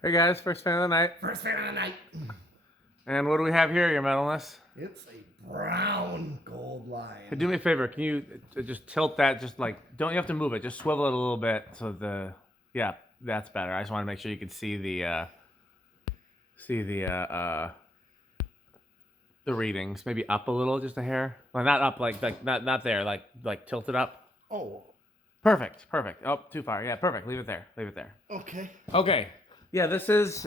Hey guys, first fan of the night. First fan of the night. And what do we have here, your metalness? It's a brown gold line. Hey, do me a favor, can you just tilt that, just like, don't you have to move it, just swivel it a little bit so yeah, that's better. I just want to make sure you can see the readings. Maybe up a little, just a hair. Well, not up, like not there, like tilt it up. Oh. Perfect. Oh, too far. Yeah, perfect. Leave it there. Okay. Okay. Yeah, this is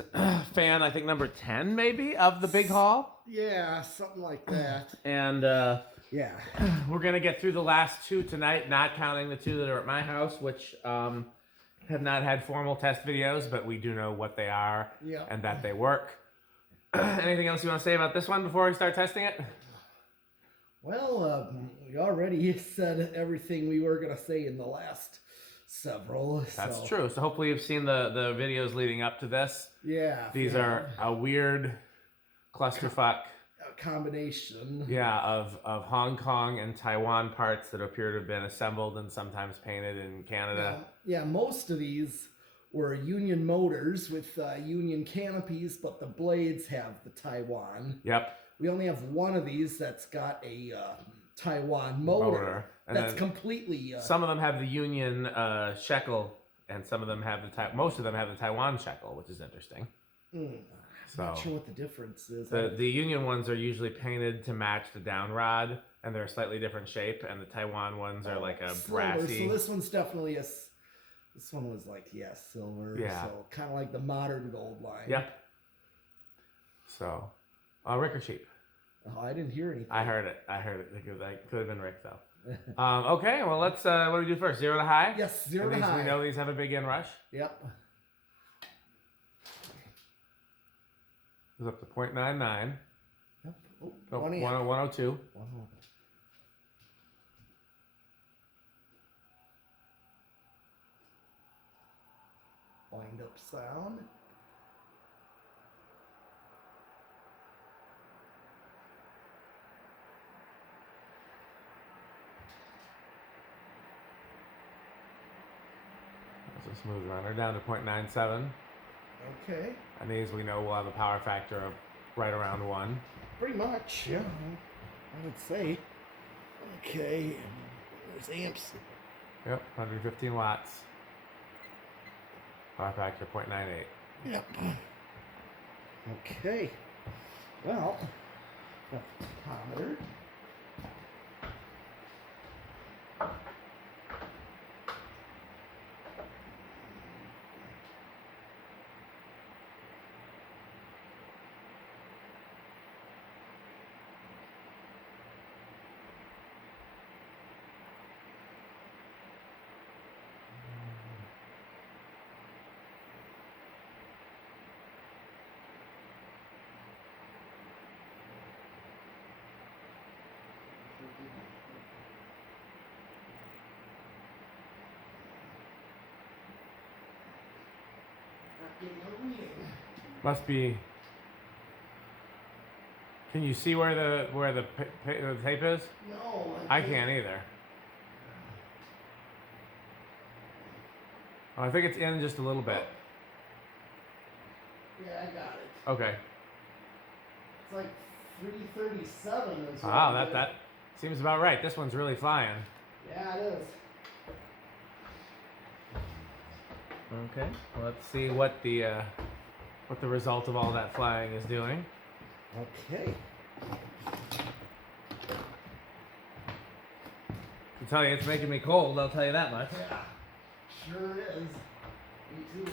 fan, I think, number 10, maybe, of the big haul. Yeah, something like that. And yeah, we're going to get through the last two tonight, not counting the two that are at my house, which have not had formal test videos, but we do know what they are and that they work. Anything else you want to say about this one before we start testing it? Well, we already said everything we were going to say in the last several. That's true. So hopefully you've seen the videos leading up to this. Yeah. These are a weird clusterfuck combination. Yeah, of Hong Kong and Taiwan parts that appear to have been assembled and sometimes painted in Canada. Yeah, most of these were Union motors with Union canopies, but the blades have the Taiwan. Yep. We only have one of these that's got a Taiwan motor. And that's completely... some of them have the Union shekel, and some of them have most of them have the Taiwan shekel, which is interesting. I'm not sure what the difference is. The Union ones are usually painted to match the down rod, and they're a slightly different shape, and the Taiwan ones are like a brassy... So this one's definitely a... This one was like, silver. Yeah. So kind of like the modern gold line. Yep. So, Rick or Sheep? Oh, I didn't hear anything. I heard it. That could have been Rick, though. Okay, well, let's, what do we do first? 0 to high? Yes, 0 to high. We know these have a big inrush. Yep. Goes up to 0.99. Yep. Oh, 102. Wind up sound. That's a smooth runner. Down to 0.97. Okay. And these we know will have a power factor of right around 1. Pretty much, yeah. I would say. Okay. There's amps. Yep, 115 watts. Power factor 0.98. Yep. Okay. Well, got the thermometer. Must be. Can you see where the tape is? No, I can't either. Oh, I think it's in just a little bit. Yeah, I got it. Okay. It's like 337. Wow, that seems about right. This one's really flying. Yeah, it is. Okay, well, let's see what the result of all that flying is doing. Okay. I tell you, it's making me cold. I'll tell you that much. Yeah, sure is. Me too.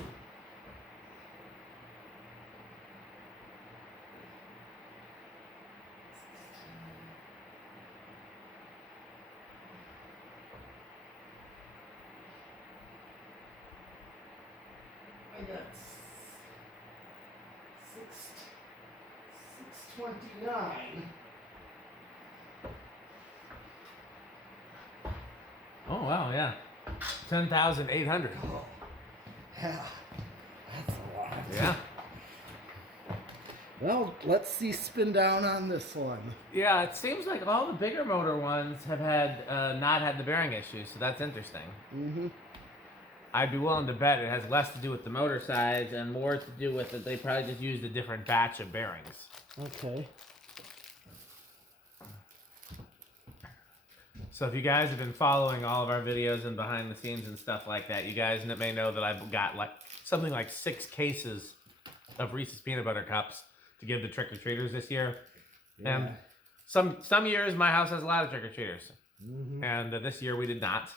I got 629. Oh wow, yeah, 10,800. Oh, yeah, that's a lot. Yeah. Well, let's see spin down on this one. Yeah, it seems like all the bigger motor ones have had not had the bearing issues, so that's interesting. Mm-hmm. I'd be willing to bet it has less to do with the motor size and more to do with that they probably just used a different batch of bearings. Okay. So if you guys have been following all of our videos and behind the scenes and stuff like that, you guys may know that I've got like something like 6 cases of Reese's Peanut Butter Cups to give the trick-or-treaters this year. Yeah. And some years my house has a lot of trick-or-treaters. And this year we did not.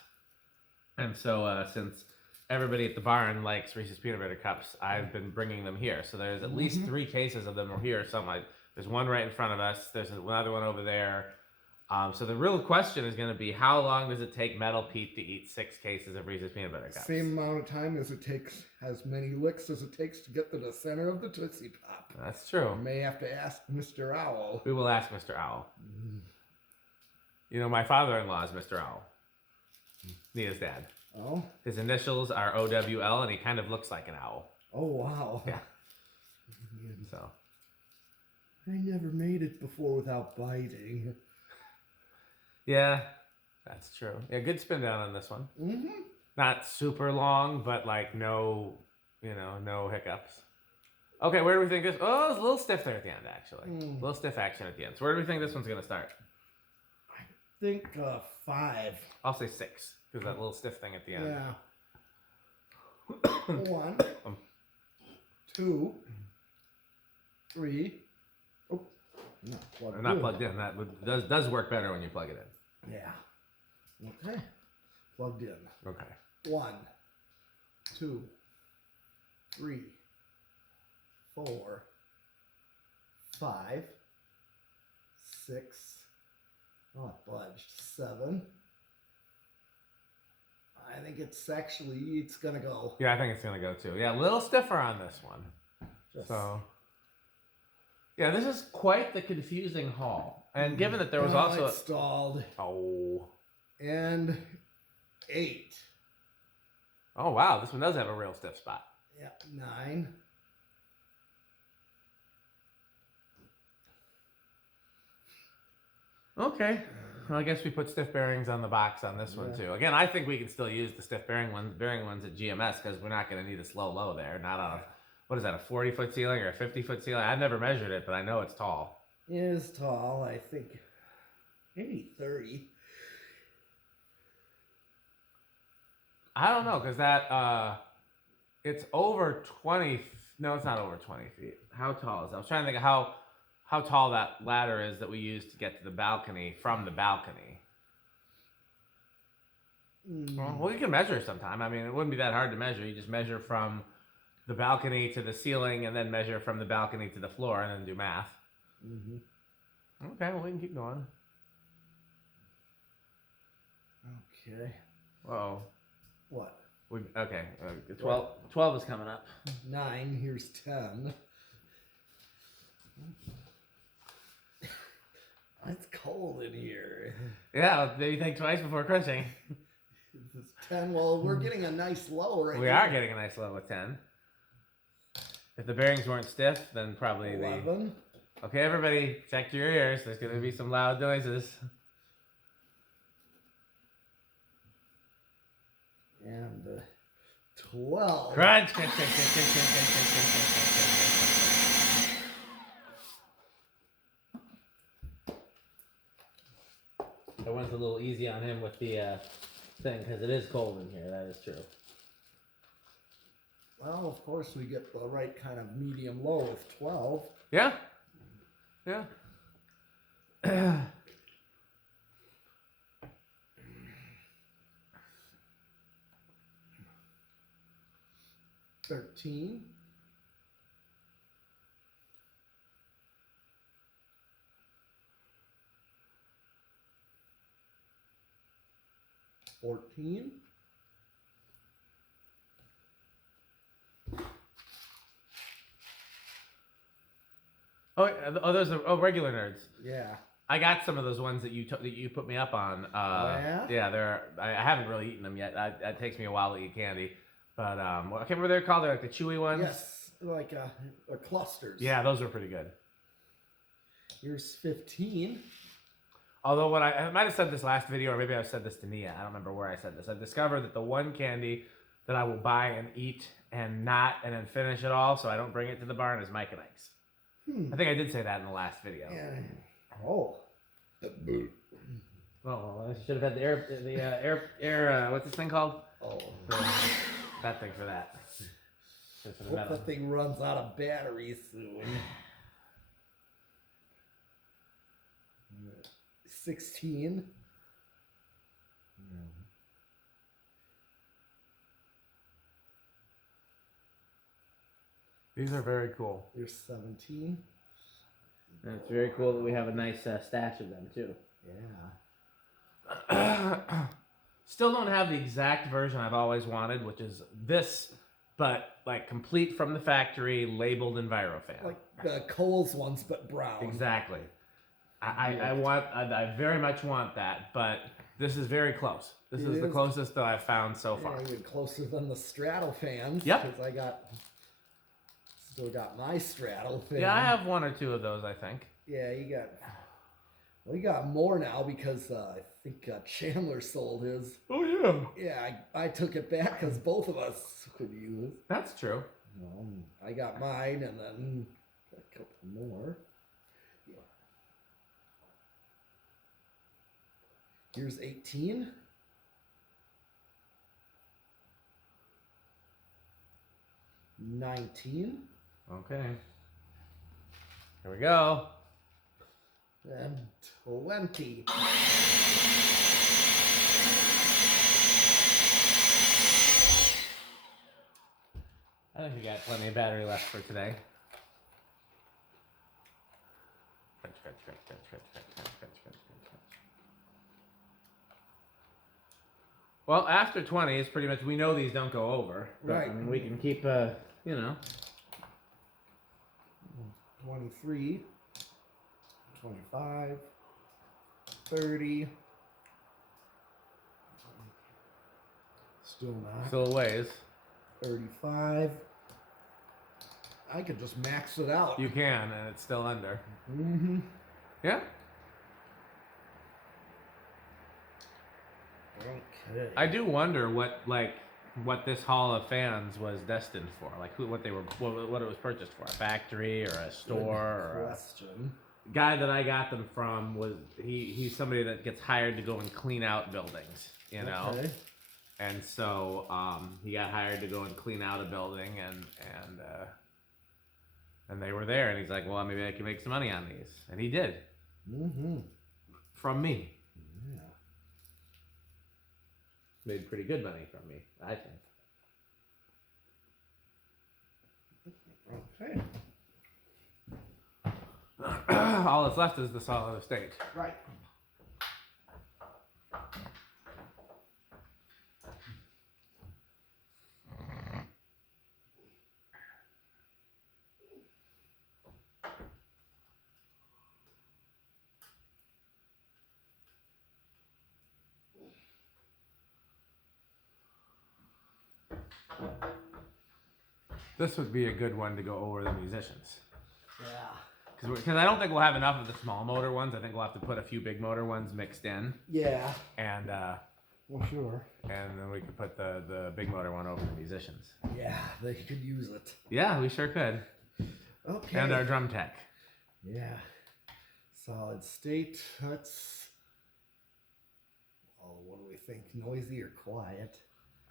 And so since everybody at the barn likes Reese's Peanut Butter Cups, I've been bringing them here. So there's at least 3 cases of them here. There's one right in front of us. There's another one over there. So the real question is going to be, how long does it take Metal Pete to eat 6 cases of Reese's Peanut Butter Cups? Same amount of time as it takes, as many licks as it takes to get to the center of the Tootsie Pop. That's true. You may have to ask Mr. Owl. We will ask Mr. Owl. You know, my father-in-law is Mr. Owl. Nia's dad. Oh? His initials are OWL, and he kind of looks like an owl. Oh, wow. Yeah. So. I never made it before without biting. Yeah, that's true. Yeah, good spin down on this one. Not super long, but like no hiccups. Okay, where do we think this? Oh, it's a little stiff there at the end, actually. A little stiff action at the end. So where do we think this one's going to start? I think 5. I'll say 6, because that little stiff thing at the end. Yeah. 1, 2, 3. Oh, not plugged in. That does work better when you plug it in. Yeah. Okay. Plugged in. Okay. 1, 2, 3, 4, 5, 6. Oh, it budged. 7. I think it's gonna go. Yeah, I think it's gonna go too. Yeah, a little stiffer on this one. So. Yeah, this is quite the confusing haul. And given that there was also... It stalled. Oh. And 8. Oh, wow. This one does have a real stiff spot. Yeah, 9. Okay. Well, I guess we put stiff bearings on the box on this one, too. Again, I think we can still use the stiff bearing ones at GMS because we're not going to need a slow low there. Not on a... What is that, a 40-foot ceiling or a 50-foot ceiling? I've never measured it, but I know it's tall. It is tall, I think. Maybe 30. I don't know, because that, it's over 20. No, it's not over 20 feet. How tall is it? I was trying to think of how tall that ladder is that we use to get to the balcony from the balcony. Well, you can measure sometime. I mean, it wouldn't be that hard to measure. You just measure from the balcony to the ceiling and then measure from the balcony to the floor and then do math. Okay, well, we can keep going. Okay. Whoa. What? Okay, 12 is coming up. 9, here's 10. It's cold in here. Yeah, maybe think twice before crunching. It's 10. Well, we're getting a nice low right now. We are getting a nice low with 10. If the bearings weren't stiff, then probably 11. Okay, everybody, check your ears. There's going to be some loud noises. And 12. Crunch! That one's a little easy on him with the thing, because it is cold in here. That is true. Well, of course, we get the right kind of medium low with 12. Yeah. Yeah. 13. 14. Oh, those are regular nerds. Yeah. I got some of those ones that you put me up on. Yeah? Yeah, I haven't really eaten them yet. It takes me a while to eat candy. But I can't remember what they're called. They're like the chewy ones. Yes, like clusters. Yeah, those were pretty good. Here's 15. Although I might have said this last video, or maybe I said this to Nia. I don't remember where I said this. I discovered that the one candy that I will buy and eat and then finish it all so I don't bring it to the barn is Mike and Ike's. I think I did say that in the last video. Yeah. Oh. Oh, I should have had the air. What's this thing called? Oh. That thing for that. Hope that thing runs out of batteries soon. 16. These are very cool. There's 17. And it's very cool that we have a nice stash of them too. Yeah. Still don't have the exact version I've always wanted, which is this, but like complete from the factory, labeled Envirofan. Like the Kohl's ones, but brown. Exactly. I very much want that, but this is very close. This is the closest that I've found so far. Yeah, even closer than the straddle fans. Yep. Because still got my straddle fan. Yeah, I have one or two of those, I think. Yeah, we got more now because I think Chandler sold his. Oh yeah. Yeah, I took it back because both of us could use. That's true. I got mine and then a couple more. Yeah. Here's 18. $19. Okay. Here we go. And 20. I think we got plenty of battery left for today. Well, after 20, it's pretty much, we know these don't go over. But, Right. I mean, we can keep, 23, 25, 30. Still not. Still a ways. 35. I could just max it out. You can, and it's still under. Mm-hmm. Yeah. Okay. I do wonder what this Hall of Fans was destined for. Like what it was purchased for. A factory or a store or question. The guy that I got them from was he's somebody that gets hired to go and clean out buildings, you know. Okay. And so he got hired to go and clean out a building and they were there and he's like, well, maybe I can make some money on these. And he did. Mm-hmm. From me. Yeah. Made pretty good money from me, I think. Okay. All that's left is the solid estate. Right. This would be a good one to go over the musicians. Yeah. Because I don't think we'll have enough of the small motor ones. I think we'll have to put a few big motor ones mixed in. Yeah. And well, sure. And then we could put the big motor one over the musicians. Yeah, they could use it. Yeah, we sure could. Okay. And our drum tech. Yeah. Solid state. That's. Oh, what do we think? Noisy or quiet?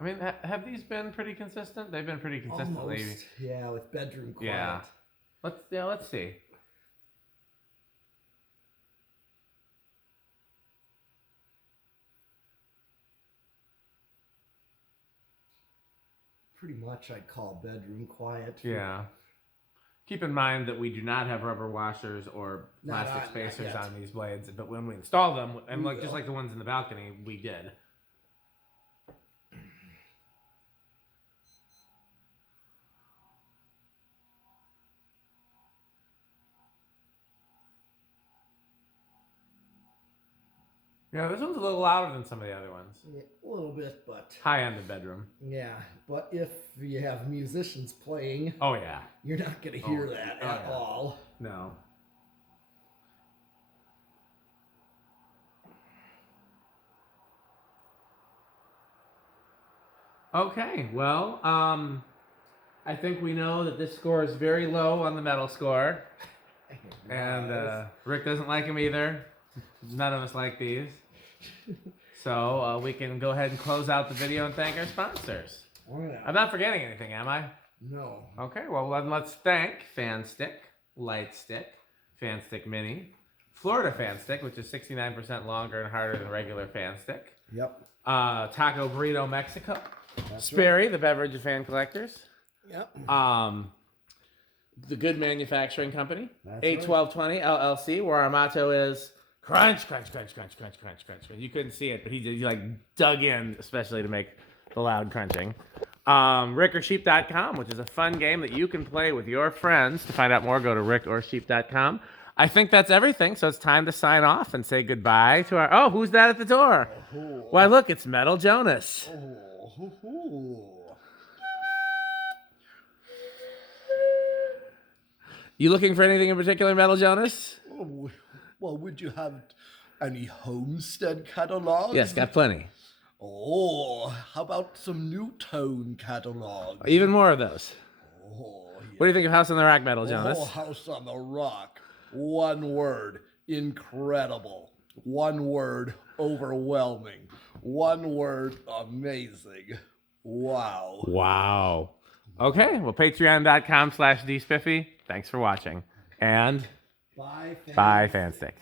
I mean, have these been pretty consistent? They've been pretty consistently. Almost. Yeah, with bedroom quiet. Yeah. Let's see. Pretty much I'd call bedroom quiet. Yeah. Keep in mind that we do not have rubber washers or plastic spacers on these blades, but when we install them, and just like the ones in the balcony, we did. Yeah, this one's a little louder than some of the other ones. Yeah, a little bit, but... High end of bedroom. Yeah, but if you have musicians playing... Oh, yeah. You're not going to hear that at all. No. Okay, well, I think we know that this score is very low on the metal score. And Rick doesn't like them either. None of us like these. So we can go ahead and close out the video and thank our sponsors. Oh, yeah. I'm not forgetting anything, am I? No. Okay, well then let's thank Fan Stick, Light Stick, Fan Stick Mini, Florida Fan Stick, which is 69% longer and harder than regular Fan Stick. Yep. Taco Burrito Mexico, That's Sperry, the beverage of fan collectors. Yep. The Good Manufacturing Company, That's 81220 LLC, where our motto is crunch, crunch, crunch, crunch, crunch, crunch, crunch. You couldn't see it, but he like dug in, especially to make the loud crunching. RickOrSheep.com, which is a fun game that you can play with your friends. To find out more, go to RickOrSheep.com. I think that's everything, so it's time to sign off and say goodbye to our... Oh, who's that at the door? Oh. Why, look, it's Metal Jonas. Oh. You looking for anything in particular, Metal Jonas? Oh, well, would you have any homestead catalogs? Yes, got plenty. Oh, how about some new tone catalogs? Even more of those. Oh, yeah. What do you think of House on the Rock, Metal Jonas? Oh, House on the Rock. One word, incredible. One word, overwhelming. One word, amazing. Wow. Wow. Okay, well, patreon.com/dspiffy. Thanks for watching. And Bye, bye, Fanstick.